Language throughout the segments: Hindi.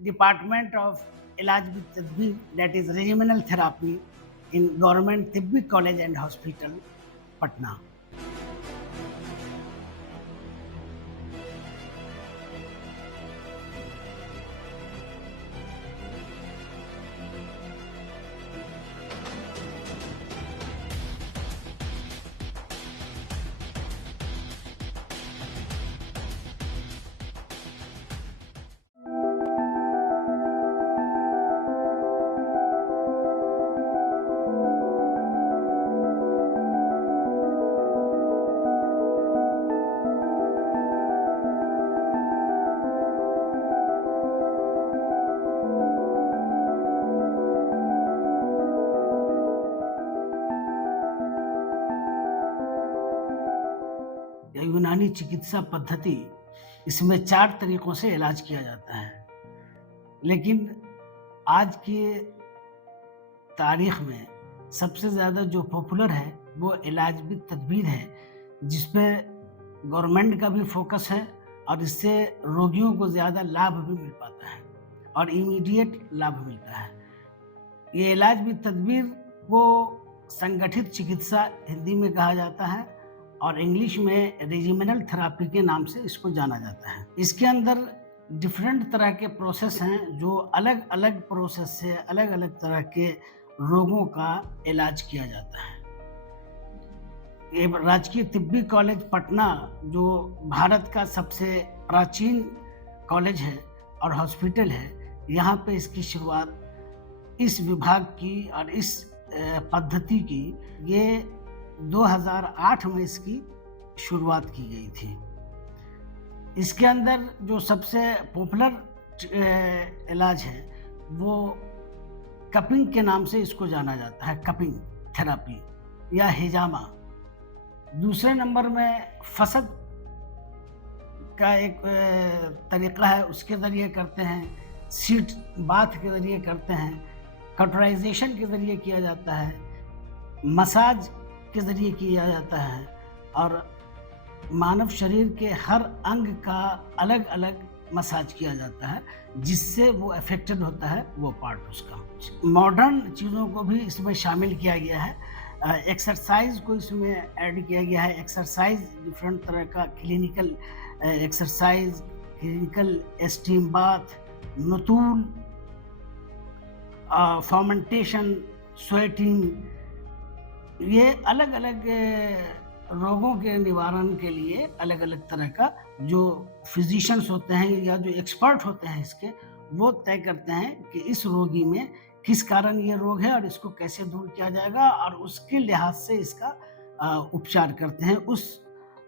Department of Ilaj with Tadbir, that is regimental therapy in Government Tibbi College and Hospital, Patna. या यूनानी चिकित्सा पद्धति, इसमें 4 तरीकों से इलाज किया जाता है। लेकिन आज की तारीख में सबसे ज़्यादा जो पॉपुलर है, वो इलाज भी तदबीर है, जिस पे गवर्नमेंट का भी फ़ोकस है और इससे रोगियों को ज़्यादा लाभ भी मिल पाता है और इमीडिएट लाभ मिलता है। ये इलाज भी तदबीर को संगठित चिकित्सा हिंदी में कहा जाता है और इंग्लिश में रेजिमेनल थेरेपी के नाम से इसको जाना जाता है। इसके अंदर डिफरेंट तरह के प्रोसेस हैं, जो अलग-अलग प्रोसेस से अलग-अलग तरह के रोगों का इलाज किया जाता है। ये राजकीय तिब्बी कॉलेज पटना, जो भारत का सबसे प्राचीन कॉलेज है और हॉस्पिटल है, यहाँ पे इसकी शुरुआत इस विभाग की और इस पद्धति की ये 2008 में इसकी शुरुआत की गई थी। इसके अंदर जो सबसे पॉपुलर इलाज है, वो कपिंग के नाम से इसको जाना जाता है, कपिंग थेरेपी या हिजामा। दूसरे नंबर में फसद का एक तरीका है, उसके ज़रिए करते हैं। सीट बाथ के ज़रिए करते हैं। कटराइजेशन के ज़रिए किया जाता है। मसाज के ज़रिए किया जाता है और मानव शरीर के हर अंग का अलग-अलग मसाज किया जाता है, जिससे वो अफेक्टेड होता है वो पार्ट उसका। मॉडर्न चीज़ों को भी इसमें शामिल किया गया है। एक्सरसाइज को इसमें ऐड किया गया है। एक्सरसाइज डिफरेंट तरह का clinical exercise, clinical steam bath, नुतूल, फर्मेंटेशन, स्वेटिंग, ये अलग-अलग रोगों के निवारण के लिए अलग-अलग तरह का जो फिजिशियंस होते हैं या जो एक्सपर्ट होते हैं इसके, वो तय करते हैं कि इस रोगी में किस कारण ये रोग है और इसको कैसे दूर किया जाएगा, और उसके लिहाज से इसका उपचार करते हैं, उस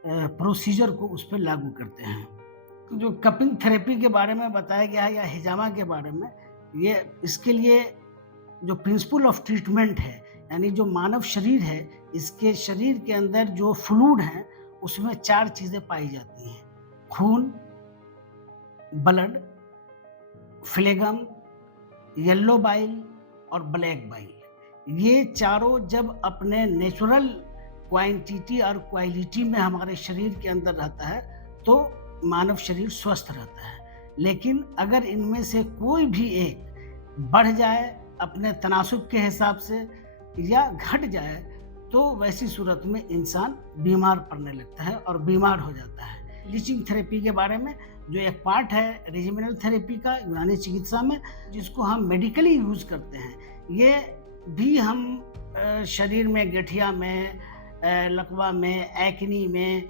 प्रोसीजर को उस पे लागू करते हैं। जो कपिंग थेरेपी के बारे में बताया गया है या हिजामा के बारे में, ये इसके लिए जो प्रिंसिपल ऑफ ट्रीटमेंट है, यानी जो मानव शरीर है, इसके शरीर के अंदर जो फ्लूइड हैं, उसमें 4 चीज़ें पाई जाती हैं: खून, ब्लड, फ्लेगम, येलो बाइल और ब्लैक बाइल। ये चारों जब अपने नेचुरल क्वांटिटी और क्वालिटी में हमारे शरीर के अंदर रहता है, तो मानव शरीर स्वस्थ रहता है। लेकिन अगर इनमें से कोई भी एक बढ़ जाए अपने तनासुब के हिसाब से या घट जाए, तो वैसी सूरत में इंसान बीमार पड़ने लगता है और बीमार हो जाता है। लीचिंग थेरेपी के बारे में, जो एक पार्ट है रेजिमेनल थेरेपी का यूनानी चिकित्सा में, जिसको हम मेडिकली यूज़ करते हैं, ये भी हम शरीर में गठिया में, लकवा में, एक्नी में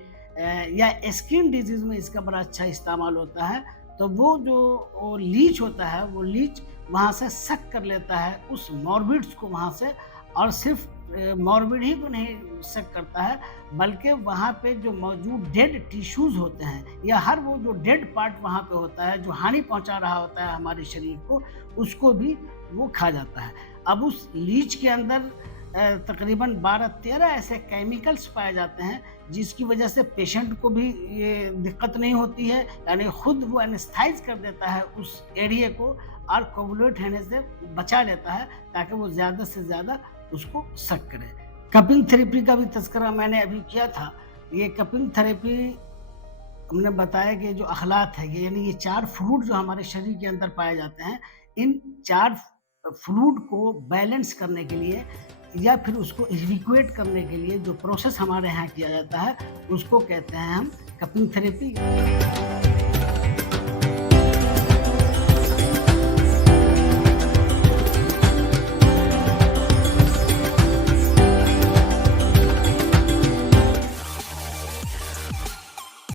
या स्किन डिजीज़ में इसका बड़ा अच्छा इस्तेमाल होता है। तो वो लीच होता है, वो लीच वहाँ से सक कर लेता है उस मॉर्बिड्स को वहाँ से, और सिर्फ मॉर्बिड ही को नहीं सक करता है, बल्कि वहाँ पे जो मौजूद डेड टिश्यूज़ होते हैं या हर वो जो डेड पार्ट वहाँ पे होता है, जो हानि पहुँचा रहा होता है हमारे शरीर को, उसको भी वो खा जाता है। अब उस लीच के अंदर तकरीबन 12-13 ऐसे केमिकल्स पाए जाते हैं, जिसकी वजह से पेशेंट को भी ये दिक्कत नहीं होती है, यानी खुद वो एनेस्थाइज कर देता है उस एरिया को और कोगुलेट होने से बचा लेता है, ताकि वो ज़्यादा से ज़्यादा उसको सक करे। कपिंग थेरेपी का भी तज़किरा मैंने अभी किया था। ये कपिंग थेरेपी हमने बताया कि जो अख़लात है, ये यानी ये 4 फ्लूइड जो हमारे शरीर के अंदर पाए जाते हैं, इन 4 फ्लूइड को बैलेंस करने के लिए या फिर उसको इवैक्यूएट करने के लिए जो प्रोसेस हमारे यहाँ किया जाता है, उसको कहते हैं हम कपिंग थेरेपी।